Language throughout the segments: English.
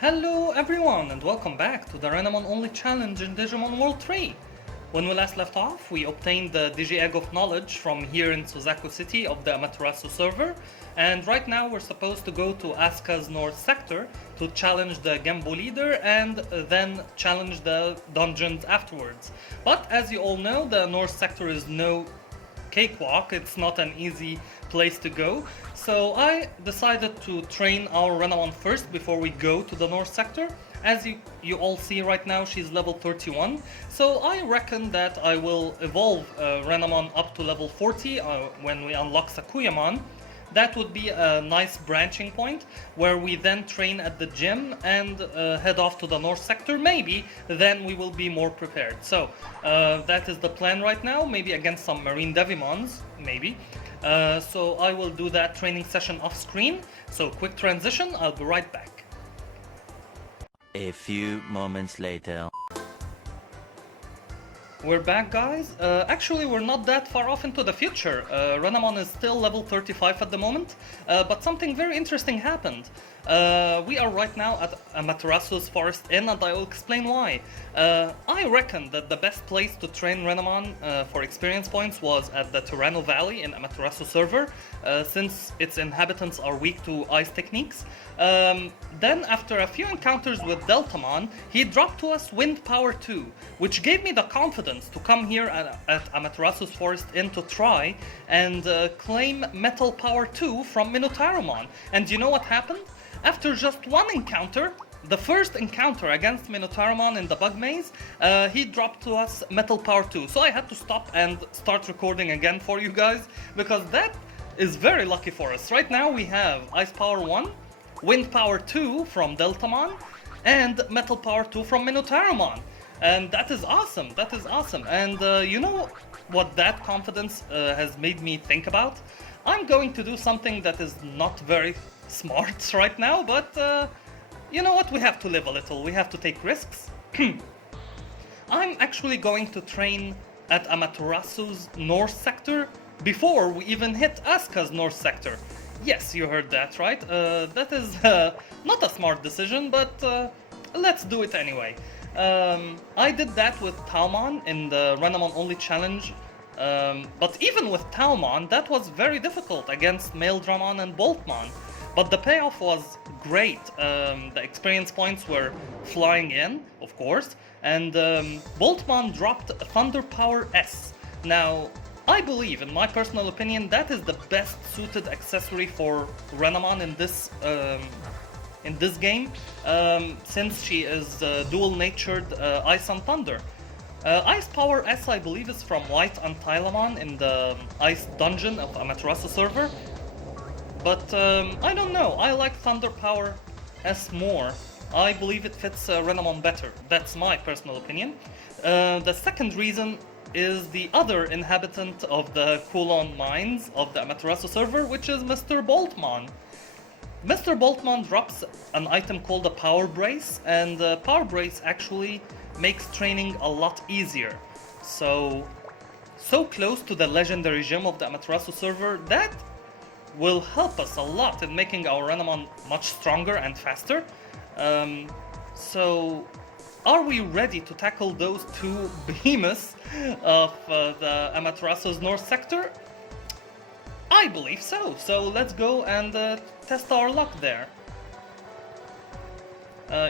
Hello everyone and welcome back to the Renamon only challenge in Digimon World 3. When we last left off, we obtained the Digi Egg of Knowledge from here in Suzaku City of the Amaterasu server, and right now we're supposed to go to Asuka's North Sector to challenge the Genbu leader and then challenge the dungeons afterwards. But as you all know, the North Sector is no cakewalk, it's not an easy place to go. So I decided to train our Renamon first before we go to the North Sector. As you all see right now, she's level 31. So I reckon that I will evolve Renamon up to level 40 when we unlock Sakuyamon. That would be a nice branching point where we then train at the gym and head off to the North Sector. Maybe then we will be more prepared. So that is the plan right now, maybe against some Marine Devimons, maybe. So I will do that training session off screen. So quick transition, I'll be right back. A few moments later. We're back, guys. Actually, we're not that far off into the future. Renamon is still level 35 at the moment, but something very interesting happened. We are right now at Amaterasu's Forest Inn, and I will explain why. I reckon that the best place to train Renamon for experience points was at the Turano Valley in Amaterasu server, since its inhabitants are weak to ice techniques. Then, after a few encounters with BOLTMON, he dropped to us Wind Power 2, which gave me the confidence to come here at Amaterasu's Forest Inn to try and claim Metal Power 2 from Minotauromon. And you know what happened? After just one encounter, the first encounter against Minotauromon in the bug maze, he dropped to us Metal Power 2. So I had to stop and start recording again for you guys, because that is very lucky for us. Right now we have Ice Power 1, Wind Power 2 from BOLTMON, and Metal Power 2 from Minotauromon. And that is awesome, that is awesome. And you know what that confidence has made me think about? I'm going to do something that is not very smart right now, but you know what, we have to live a little, we have to take risks. I'm actually going to train at Amaterasu's North Sector before we even hit Asuka's North Sector. Yes, you heard that right. That is not a smart decision, but let's do it anyway. I did that with Taumon in the Renamon Only Challenge, but even with Taumon, that was very difficult against Maildramon and BOLTMON. But the payoff was great. The experience points were flying in, of course, and BOLTMON dropped Thunder Power S. Now, I believe, in my personal opinion, that is the best suited accessory for Renamon in this game, since she is dual-natured Ice and Thunder. Ice Power S, I believe, is from White Antilamon in the Ice Dungeon of Amaterasu server. But I don't know, I like Thunder Power S more. I believe it fits Renamon better. That's my personal opinion. The second reason is the other inhabitant of the Guilmon mines of the Amaterasu server, which is Mr. BOLTMON. Mr. BOLTMON drops an item called a Power Brace, and the Power Brace actually makes training a lot easier. So close to the legendary gem of the Amaterasu server, that will help us a lot in making our Renamon much stronger and faster. So are we ready to tackle those two behemoths of the Amaterasu's North Sector? I believe so. So let's go and test our luck there.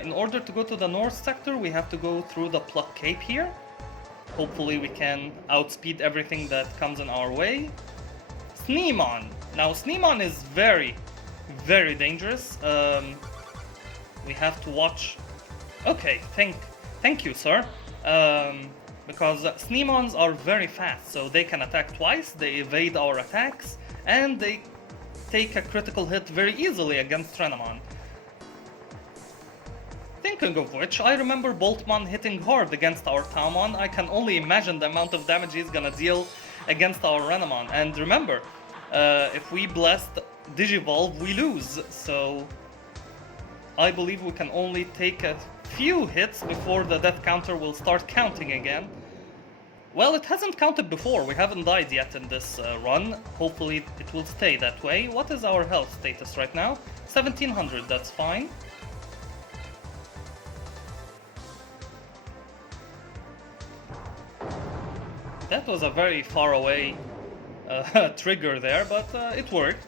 In order to go to the North Sector, we have to go through the Pluck Cape here. Hopefully we can outspeed everything that comes in our way. Sneemon. Now Sneemon is very, very dangerous. We have to watch. Okay, thank you, sir. Because Sneemons are very fast, so they can attack twice, they evade our attacks, and they take a critical hit very easily against Renamon. Thinking of which, I remember BOLTMON hitting hard against our Taumon. I can only imagine the amount of damage he's gonna deal against our Renamon. And remember, if we blast Digivolve, we lose, so I believe we can only take a few hits before the death counter will start counting again. Well, it hasn't counted before, we haven't died yet in this run. Hopefully it will stay that way. What is our health status right now? 1700, that's fine. That was a very far away trigger there, but it worked.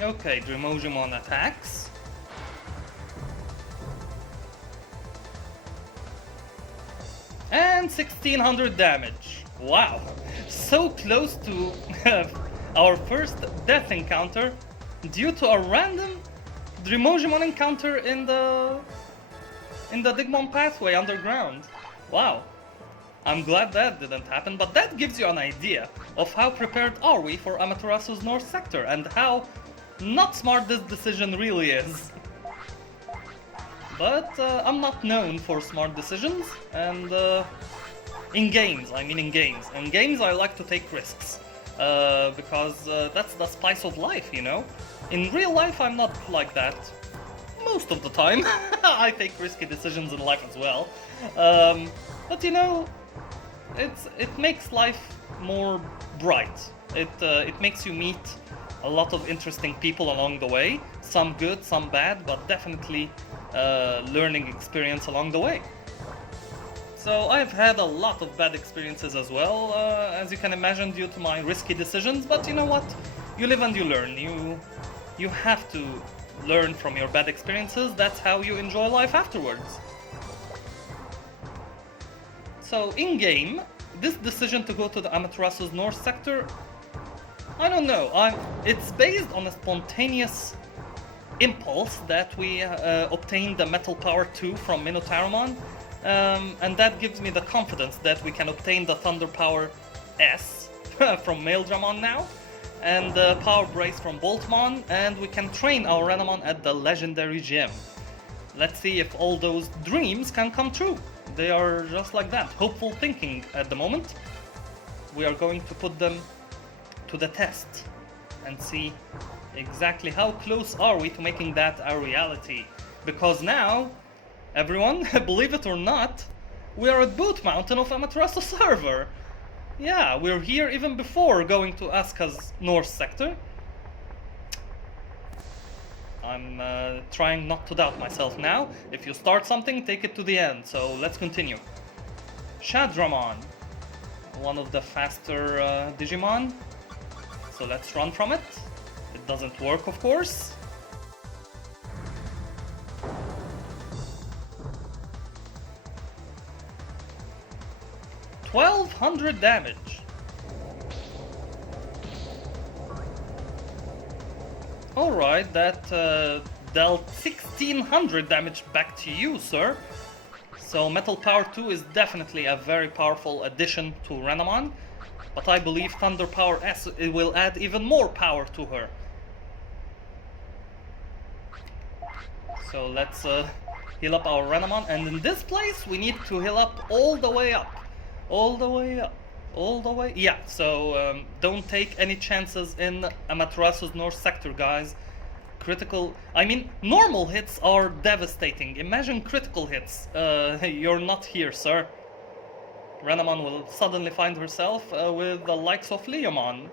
Okay, Digimon attacks. And 1600 damage. Wow, so close to our first death encounter due to a random Digimon encounter in the Digimon pathway underground. Wow, I'm glad that didn't happen, but that gives you an idea of how prepared are we for Amaterasu's North Sector and how not smart this decision really is. But I'm not known for smart decisions, and in games, in games I like to take risks, because that's the spice of life, you know? In real life I'm not like that. Most of the time. I take risky decisions in life as well. But you know, it makes life more bright. It makes you meet a lot of interesting people along the way. Some good, some bad, but definitely learning experience along the way. So I've had a lot of bad experiences as well, as you can imagine, due to my risky decisions. But you know what? You live and you learn. You have to learn from your bad experiences. That's how you enjoy life afterwards. So in game, this decision to go to the Amaterasu's North Sector, I don't know. It's based on a spontaneous impulse that we obtained the Metal Power 2 from Minotauromon, and that gives me the confidence that we can obtain the Thunder Power S from Maildramon now, and the Power Brace from BOLTMON, and we can train our Renamon at the Legendary Gym. Let's see if all those dreams can come true. They are just like that, hopeful thinking at the moment. We are going to put them to the test and see exactly how close are we to making that a reality. Because now, everyone, believe it or not, we are at Boot Mountain of Amaterasu server. Yeah, we're here even before going to Asuka's North Sector. I'm trying not to doubt myself now. If you start something, take it to the end. So let's continue. Shadramon, one of the faster Digimon. So let's run from it. It doesn't work, of course. $1,200 damage. Alright, that dealt 1,600 damage back to you, sir. So Metal Power 2 is definitely a very powerful addition to Renamon, but I believe Thunder Power S will add even more power to her. So let's heal up our Renamon, and in this place we need to heal up all the way up. All the way up. All the way? Yeah, so don't take any chances in Amaterasu's North Sector, guys. Normal hits are devastating. Imagine critical hits. You're not here, sir. Renamon will suddenly find herself with the likes of Leomon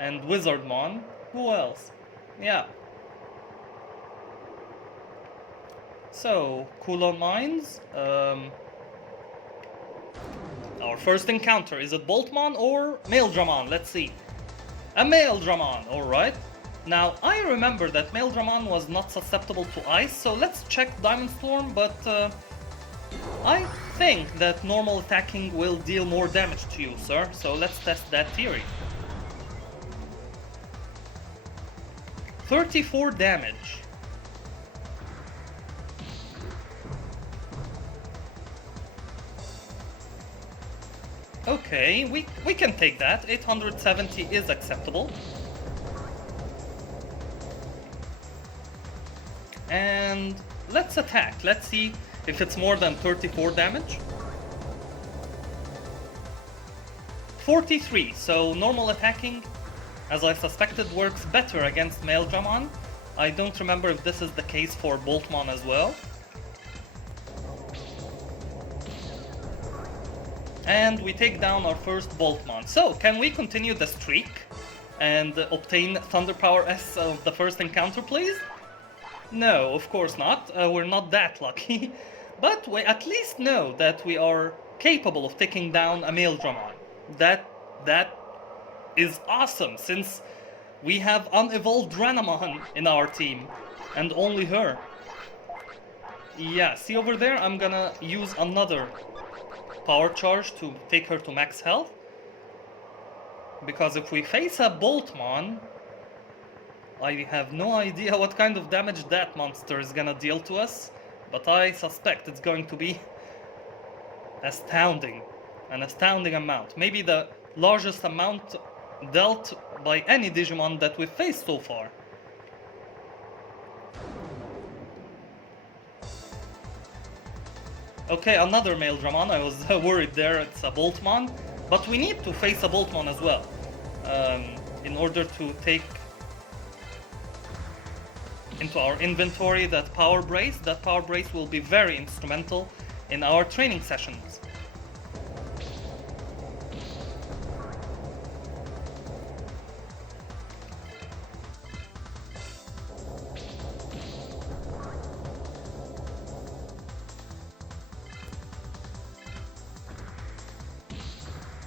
and Wizardmon. Who else? Yeah. So, Coolon Mines. Our first encounter, is it BOLTMON or Maildramon? Let's see. A Maildramon, alright. Now, I remember that Maildramon was not susceptible to ice, so let's check Diamond Storm, but I think that normal attacking will deal more damage to you, sir, so let's test that theory. 34 damage. Okay, we can take that. 870 is acceptable. And let's attack. Let's see if it's more than 34 damage. 43, so normal attacking, as I suspected, works better against Maildramon. I don't remember if this is the case for BOLTMON as well. And we take down our first BOLTMON. So, can we continue the streak and obtain Thunder Power S of the first encounter, please? No, of course not. We're not that lucky. But we at least know that we are capable of taking down a male Dramon. That is awesome, since we have Unevolved Renamon in our team. And only her. Yeah, see over there, I'm gonna use another power charge to take her to max health. Because if we face a BOLTMON, I have no idea what kind of damage that monster is gonna deal to us, but I suspect it's going to be astounding. An astounding amount. Maybe the largest amount dealt by any Digimon that we've faced so far. Okay, another male Dramon. I was worried there, it's a BOLTMON. But we need to face a BOLTMON as well. In order to take into our inventory that power brace. That power brace will be very instrumental in our training sessions.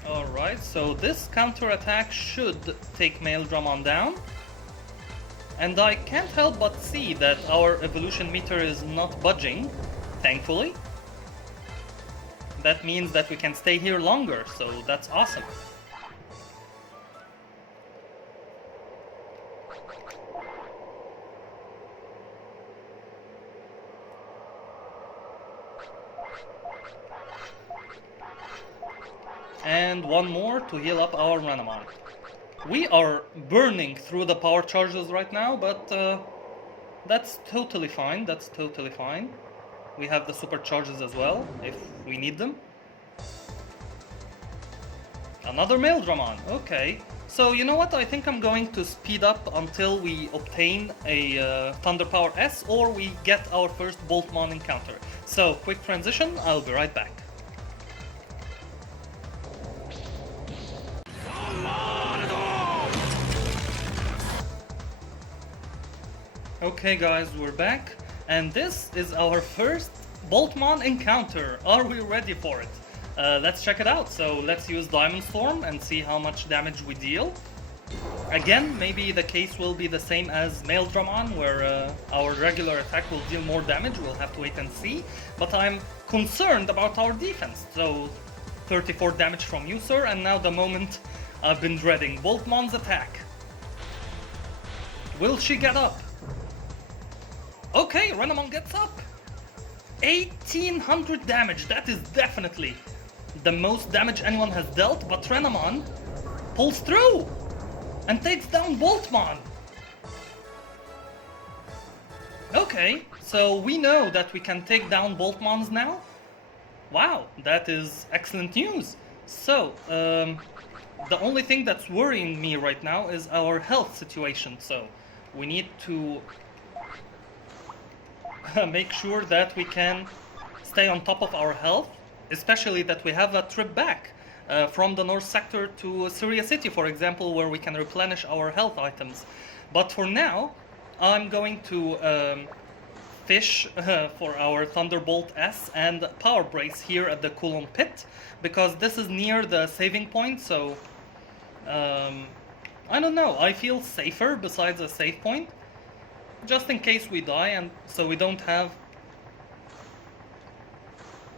Alright, so this counter-attack should take Male Dramon down. And I can't help but see that our evolution meter is not budging, thankfully. That means that we can stay here longer, so that's awesome. And one more to heal up our Renamon. We are burning through the power charges right now, but that's totally fine, that's totally fine. We have the super charges as well, if we need them. Another Male Dramon, okay. So you know what, I think I'm going to speed up until we obtain a Thunder Power S or we get our first BOLTMON encounter. So, quick transition, I'll be right back. Okay guys, we're back, and this is our first BOLTMON encounter. Are we ready for it? Let's check it out. So let's use Diamond Storm and see how much damage we deal. Again, maybe the case will be the same as Male Dramon, where our regular attack will deal more damage. We'll have to wait and see. But I'm concerned about our defense. So 34 damage from you, sir, and now the moment I've been dreading. BOLTMON's attack. Will she get up? Okay, Renamon gets up! 1800 damage, that is definitely the most damage anyone has dealt, but Renamon pulls through and takes down BOLTMON. Okay, so we know that we can take down BOLTMONs now. Wow, that is excellent news. So, the only thing that's worrying me right now is our health situation, so we need to make sure that we can stay on top of our health, especially that we have a trip back from the North Sector to Syria City, for example, where we can replenish our health items. But for now, I'm going to fish for our Thunderbolt S and Power Brace here at the Guilmon pit, because this is near the saving point, so I don't know, I feel safer besides a save point. Just in case we die, and so we don't have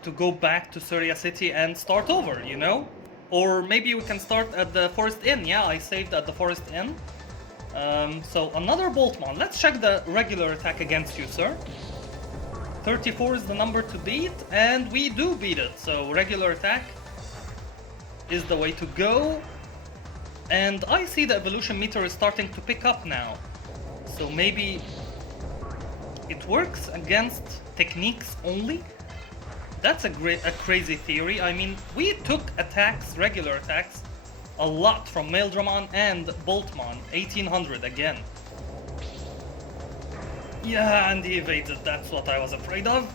to go back to Syria City and start over, you know? Or maybe we can start at the Forest Inn. Yeah, I saved at the Forest Inn. So another BOLTMON. Let's check the regular attack against you, sir. 34 is the number to beat, and we do beat it. So regular attack is the way to go. And I see the evolution meter is starting to pick up now. So maybe it works against techniques only? That's a crazy theory. I mean, we took attacks, regular attacks, a lot from Male Dramon and BOLTMON. 1800 again. Yeah, and he evaded, that's what I was afraid of.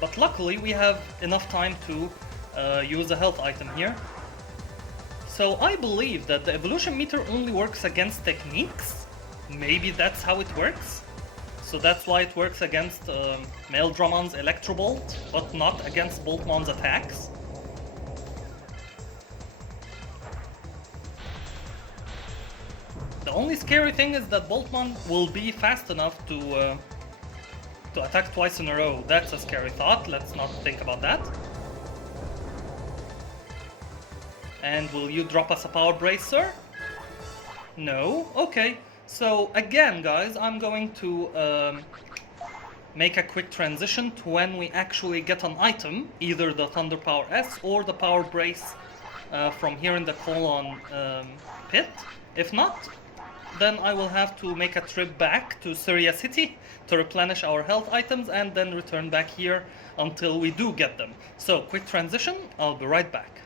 But luckily we have enough time to use a health item here. So I believe that the evolution meter only works against techniques. Maybe that's how it works. So that's why it works against Maeldramon's Electro Bolt, but not against BOLTMON's attacks. The only scary thing is that BOLTMON will be fast enough to attack twice in a row. That's a scary thought. Let's not think about that. And will you drop us a Power Brace, sir? No? Okay. So again, guys, I'm going to make a quick transition to when we actually get an item, either the Thunder Power S or the Power Brace from here in the colon pit. If not, then I will have to make a trip back to Syria City to replenish our health items and then return back here until we do get them. So, quick transition, I'll be right back.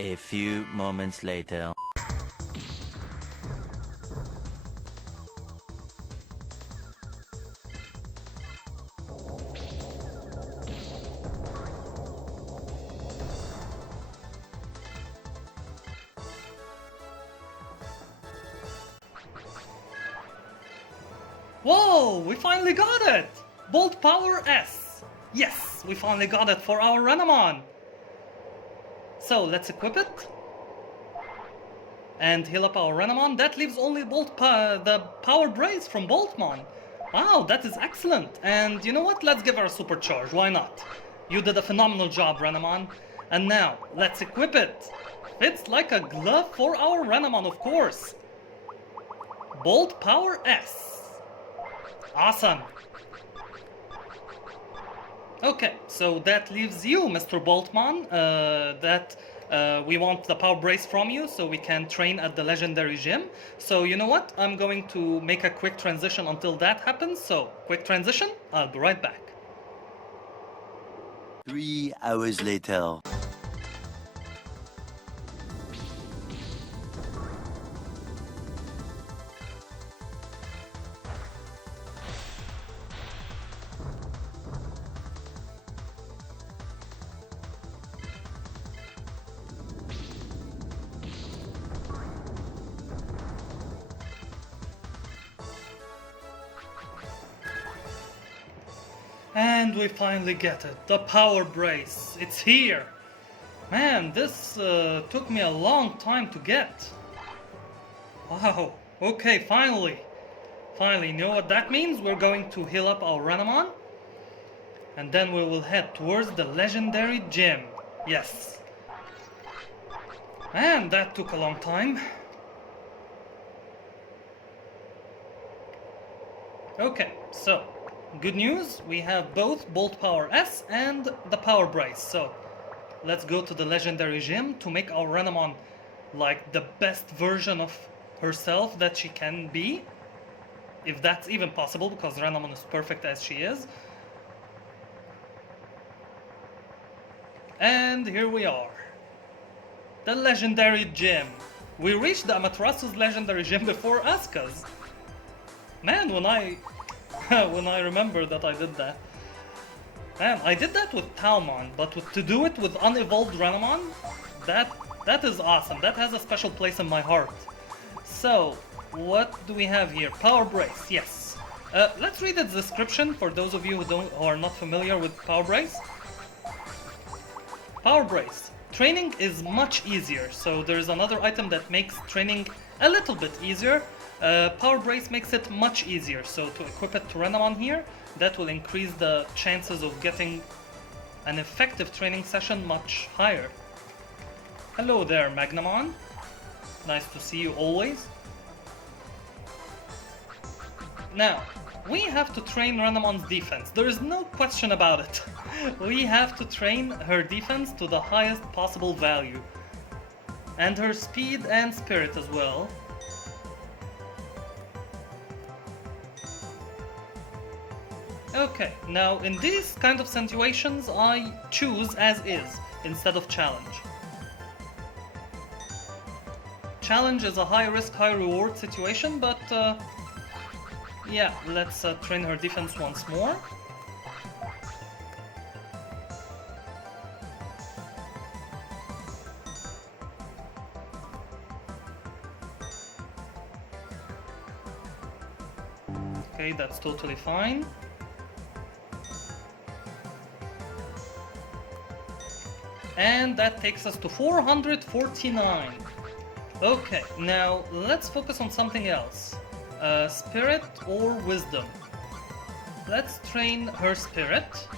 A few moments later. Whoa, we finally got it! Bolt Power S! Yes, we finally got it for our Renamon! So, let's equip it. And heal up our Renamon. That leaves only the Power Brace from BOLTMON. Wow, that is excellent. And you know what? Let's give her a supercharge. Why not? You did a phenomenal job, Renamon. And now, let's equip it. Fits like a glove for our Renamon, of course. Bolt Power S. Awesome. Okay, so that leaves you, Mr. BOLTMON. We want the Power Brace from you so we can train at the Legendary Gym. So you know what? I'm going to make a quick transition until that happens. So, quick transition. I'll be right back. 3 hours later. And we finally get it. The Power Brace. It's here. Man, this took me a long time to get. Wow. Okay, finally. Finally, you know what that means? We're going to heal up our Renamon. And then we will head towards the Legendary Gym. Yes. Man, that took a long time. Okay, so good news, we have both Bolt Power S and the Power Brace. So let's go to the Legendary Gym to make our Renamon like the best version of herself that she can be. If that's even possible, because Renamon is perfect as she is. And here we are. The Legendary Gym. We reached the Amaterasu's Legendary Gym before Asuka's. Man, when I remember that I did that. Man, I did that with Talmon, but to do it with Unevolved Renamon, that is awesome. That has a special place in my heart. So, what do we have here? Power Brace, yes. Let's read its description for those of you who are not familiar with Power Brace. Power Brace. Training is much easier, so there's another item that makes training a little bit easier. Power Brace makes it much easier, so to equip it to Renamon here, that will increase the chances of getting an effective training session much higher. Hello there, Magnamon. Nice to see you always. Now, we have to train Renamon's defense. There is no question about it. We have to train her defense to the highest possible value. And her speed and spirit as well. Okay, now in these kind of situations I choose as is instead of challenge. Challenge is a high risk, high reward situation, but yeah, let's train her defense once more. Okay, that's totally fine. And that takes us to 449. Okay, now let's focus on something else. Spirit or wisdom? Let's train her spirit.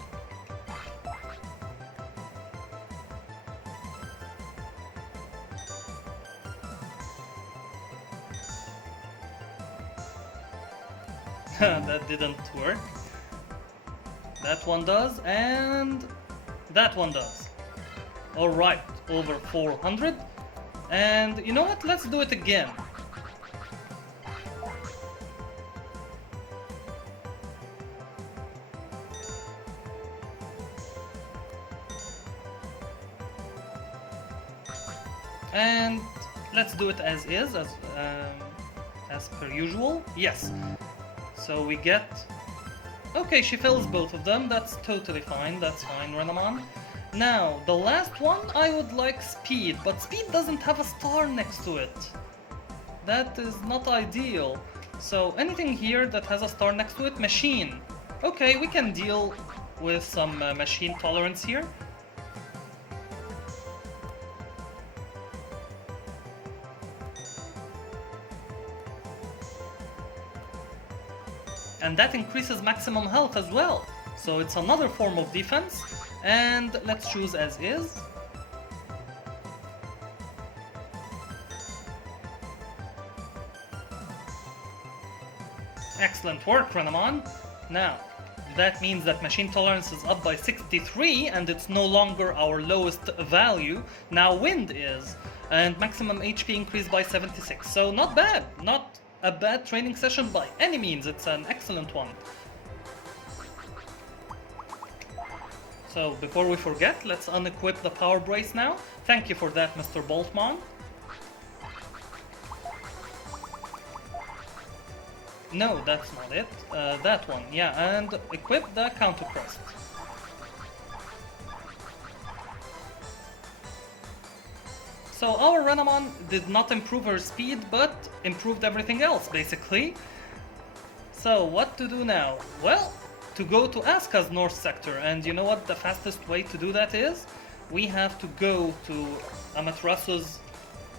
That didn't work. That one does, and that one does. Alright, over 400. And you know what? Let's do it again. And let's do it as is, as per usual. Yes. So we get... Okay, she fills both of them. That's totally fine. That's fine, Renamon. Now, the last one, I would like speed, but speed doesn't have a star next to it. That is not ideal. So anything here that has a star next to it, machine. Okay, we can deal with some machine tolerance here. And that increases maximum health as well. So it's another form of defense. And let's choose as is. Excellent work, Renamon. Now, that means that machine tolerance is up by 63 and it's no longer our lowest value. Now wind is. And maximum HP increased by 76. So not bad. Not a bad training session by any means. It's an excellent one. So before we forget, let's unequip the power brace now. Thank you for that, Mr. BOLTMON. No, that's not it. That one, yeah, and equip the counter crest. So our Renamon did not improve her speed, but improved everything else, basically. So what to do now? Well, to go to Asuka's north sector, and you know what the fastest way to do that is? We have to go to Amaterasu's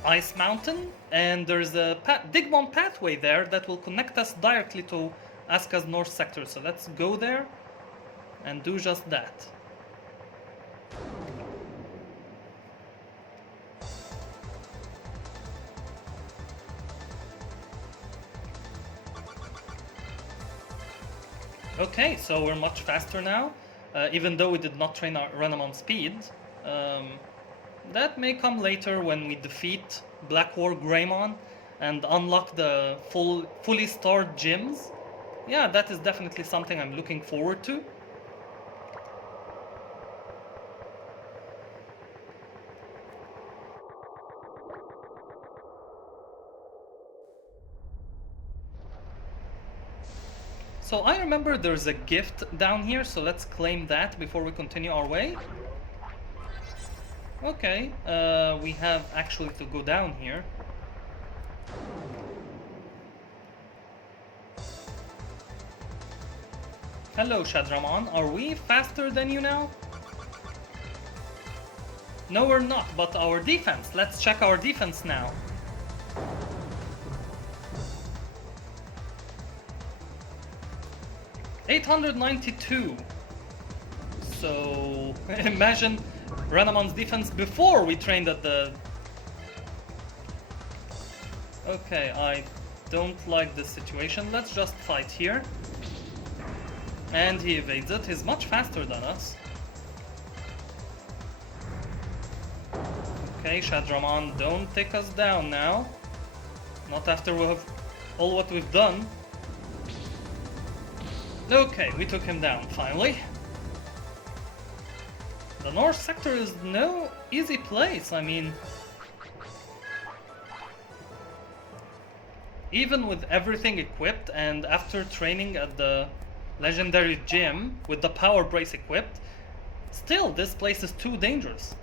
Ice Mountain, and there's a Digimon pathway there that will connect us directly to Asuka's north sector. So let's go there and do just that. Okay, so we're much faster now, even though we did not train our Renamon speed. That may come later when we defeat Black War Greymon and unlock the fully starred gyms. Yeah, that is definitely something I'm looking forward to. So I remember there's a gift down here, so let's claim that before we continue our way. Okay, we have actually to go down here. Hello, Shadramon. Are we faster than you now? No, we're not, but our defense. Let's check our defense now. $892. So imagine Renamon's defense before we trained at the... Okay, I don't like this situation. Let's just fight here. And he evades it. He's much faster than us. Okay, Shadramon, don't take us down now. Not after we have all what we've done. Okay, we took him down, finally. The north sector is no easy place, I mean... Even with everything equipped and after training at the legendary gym with the power brace equipped, still this place is too dangerous.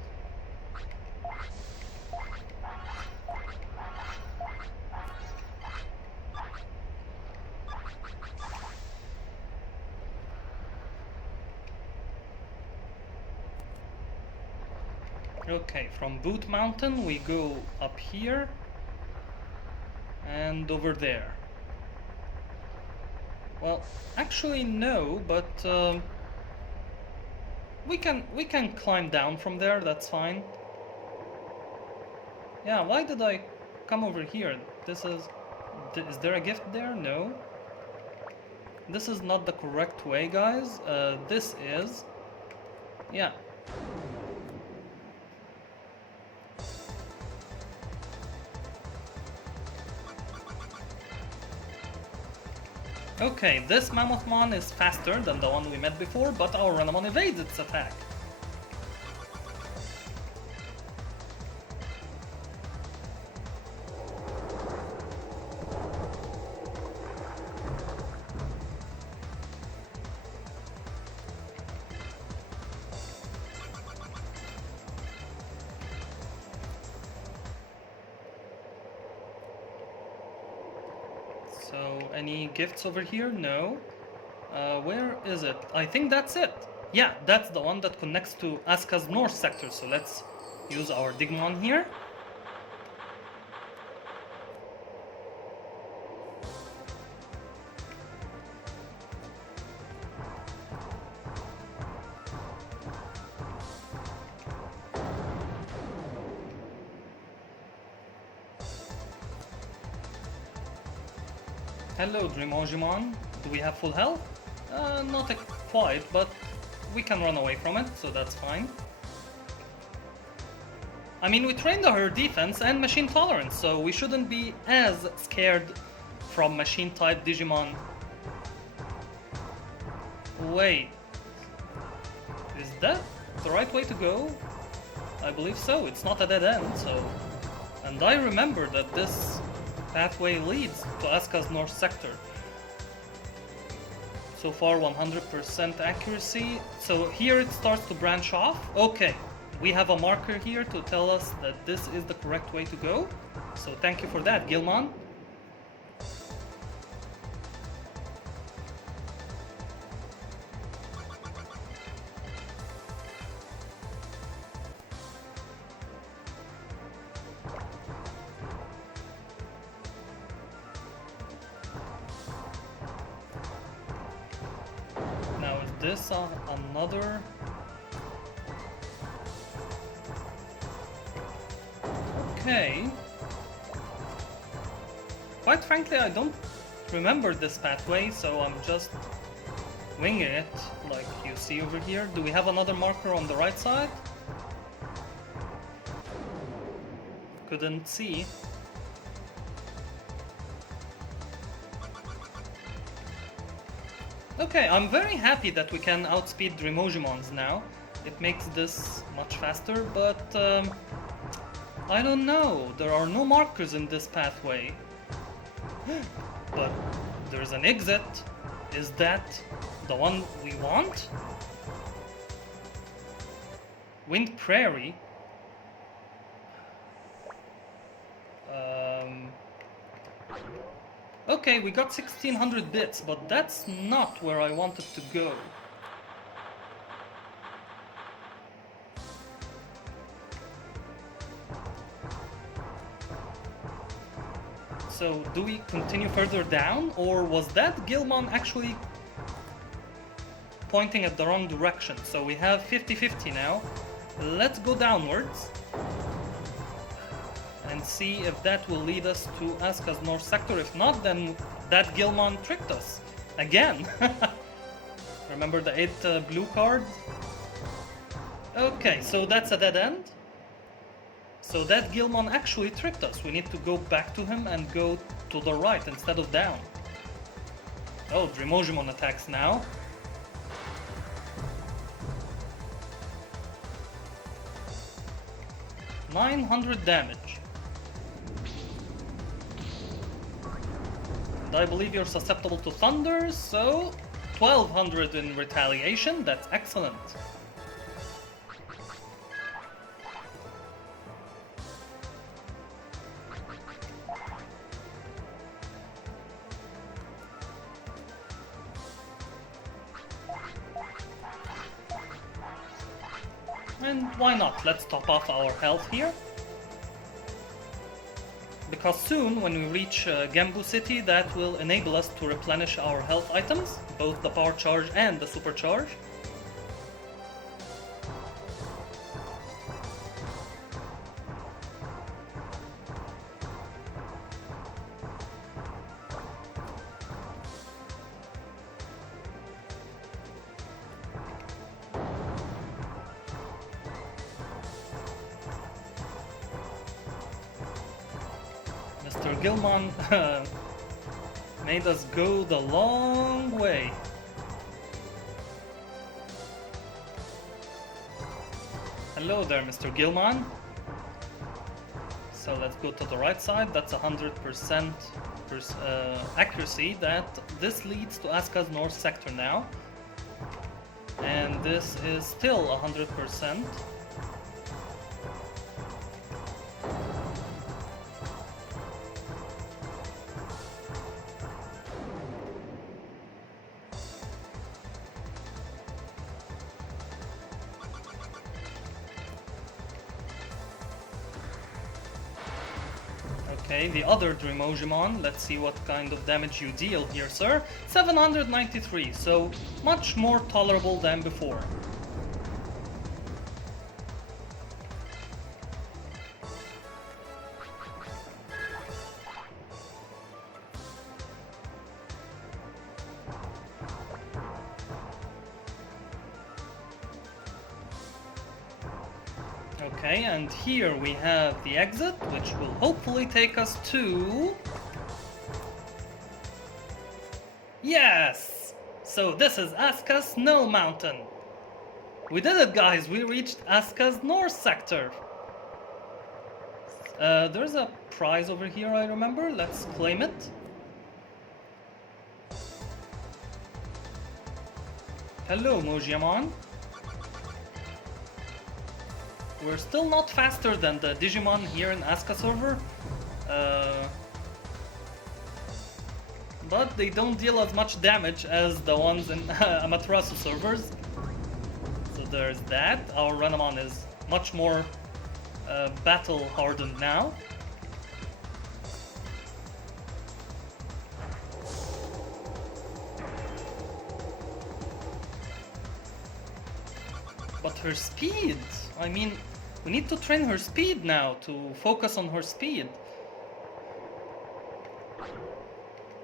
Okay, from Boot Mountain we go up here and over there. Well, actually no, but we can climb down from there. That's fine. Yeah, why did I come over here? Is there a gift there? No. This is not the correct way, guys. This is... Yeah. Okay, this Mammothmon is faster than the one we met before, but our Renamon evades its attack. So, any gifts over here? No. Where is it? I think that's it. Yeah, that's the one that connects to Asuka's north sector. So let's use our Digimon here. Hello, Digimon. Do we have full health? Not quite, but we can run away from it, so that's fine. I mean, we trained her defense and machine tolerance, so we shouldn't be as scared from machine-type Digimon. Wait. Is that the right way to go? I believe so. It's not a dead end, so... And I remember that this pathway leads to Asuka's north sector. So far 100% accuracy. So here it starts to branch off. Okay, we have a marker here to tell us that this is the correct way to go. So thank you for that, Guilmon. This another... Okay. Quite frankly, I don't remember this pathway, so I'm just winging it, like you see over here. Do we have another marker on the right side? Couldn't see. Okay, I'm very happy that we can outspeed Dreamogimons now. It makes this much faster, but I don't know. There are no markers in this pathway. But there's an exit. Is that the one we want? Wind Prairie. Okay, we got 1600 bits, but that's not where I wanted to go. So, do we continue further down, or was that Guilmon actually pointing at the wrong direction? So we have 50-50 now. Let's go downwards and see if that will lead us to Asuka's north sector. If not, then that Guilmon tricked us again. Remember the 8 blue card? Okay, so that's a dead end. So that Guilmon actually tricked us. We need to go back to him and go to the right instead of down. Oh, Dreamogimon attacks now. $900 damage. And I believe you're susceptible to thunder, so 1200 in retaliation. That's excellent. And why not? Let's top off our health here. Because soon, when we reach Genbu City, that will enable us to replenish our health items, both the power charge and the supercharge. Mr. Guilmon made us go the long way. Hello there, Mr. Guilmon. So let's go to the right side. That's 100% accuracy. That this leads to Asuka's north sector now. And this is still 100%. Okay, the other Digimon, let's see what kind of damage you deal here, sir. 793, so much more tolerable than before. Okay, and here we have the exit, which will hopefully take us to... Yes! So this is Asuka's Snow Mountain. We did it, guys! We reached Asuka's north sector. There's a prize over here, I remember. Let's claim it. Hello, Mojimon. We're still not faster than the Digimon here in Asuka server, but they don't deal as much damage as the ones in Amaterasu servers. So there's that. Our Renamon is much more battle hardened now. But her speed, I mean, we need to train her speed now, to focus on her speed.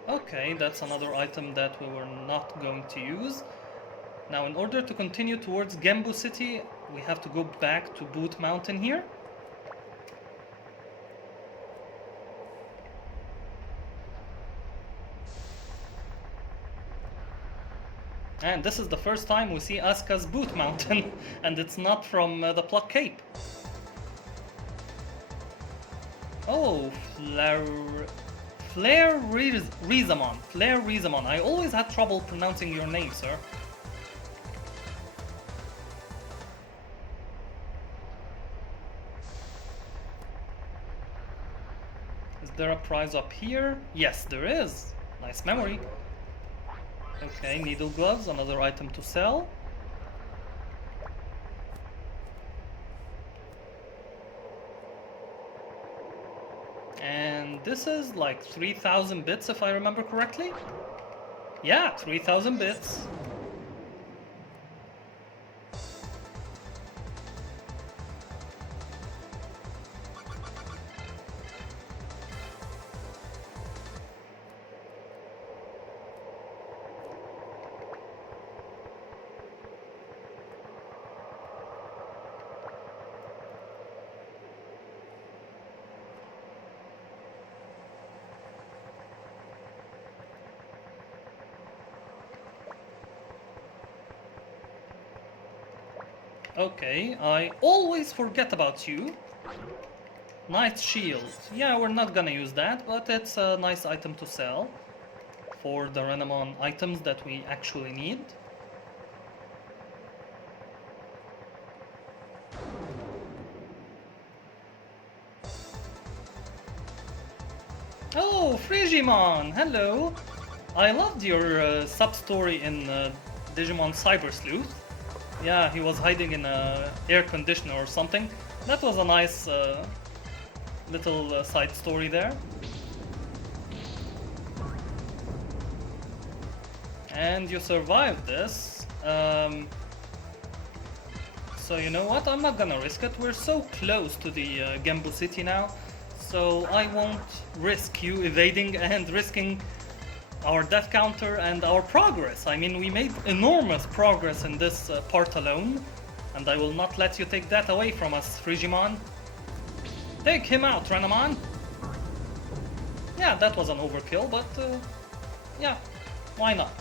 Okay, that's another item that we were not going to use. Now, in order to continue towards Genbu City, we have to go back to Boot Mountain here. And this is the first time we see Asuka's Boot Mountain, and it's not from the Pluck Cape. Oh, Flare Renamon. I always had trouble pronouncing your name, sir. Is there a prize up here? Yes, there is. Nice memory. Okay, needle gloves, another item to sell. And this is like 3,000 bits if I remember correctly. Yeah, 3,000 bits. Okay, I always forget about you. Nice shield. Yeah, we're not gonna use that, but it's a nice item to sell for the Renamon items that we actually need. Oh, Frigimon! Hello! I loved your sub-story in Digimon Cyber Sleuth. Yeah, he was hiding in a air conditioner or something. That was a nice little side story there. And you survived this. So you know what? I'm not gonna risk it. We're so close to the Genbu City now. So I won't risk you evading and risking our death counter and our progress. I mean, we made enormous progress in this part alone. And I will not let you take that away from us, Frigimon. Take him out, Renamon. Yeah, that was an overkill, but yeah, why not?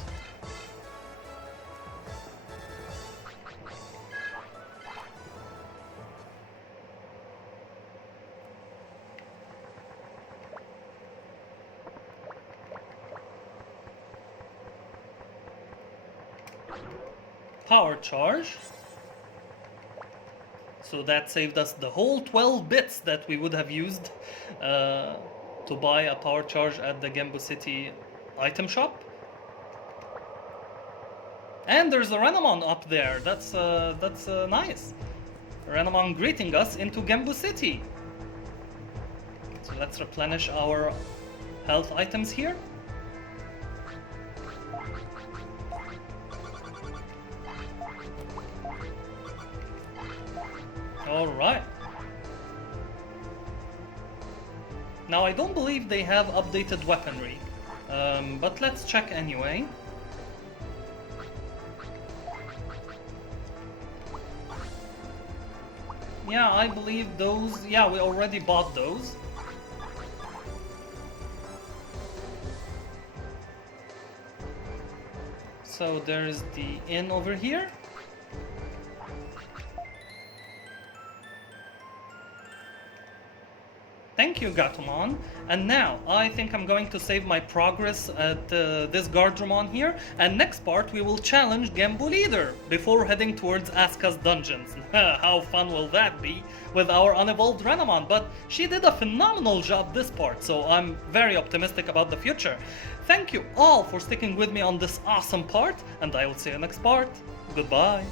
Power charge. So that saved us the whole 12 bits that we would have used to buy a power charge at the Genbu City item shop. And there's a Renamon up there. That's nice. Renamon greeting us into Genbu City. So let's replenish our health items here. Alright. Now I don't believe they have updated weaponry, but let's check anyway. Yeah, I believe those, yeah, we already bought those. So there's the inn over here. Thank you, Gatomon. And now, I think I'm going to save my progress at this Guardromon here, and next part we will challenge Genbu Leader before heading towards Asuka's dungeons. How fun will that be with our unevolved Renamon? But she did a phenomenal job this part, so I'm very optimistic about the future. Thank you all for sticking with me on this awesome part, and I will see you next part. Goodbye.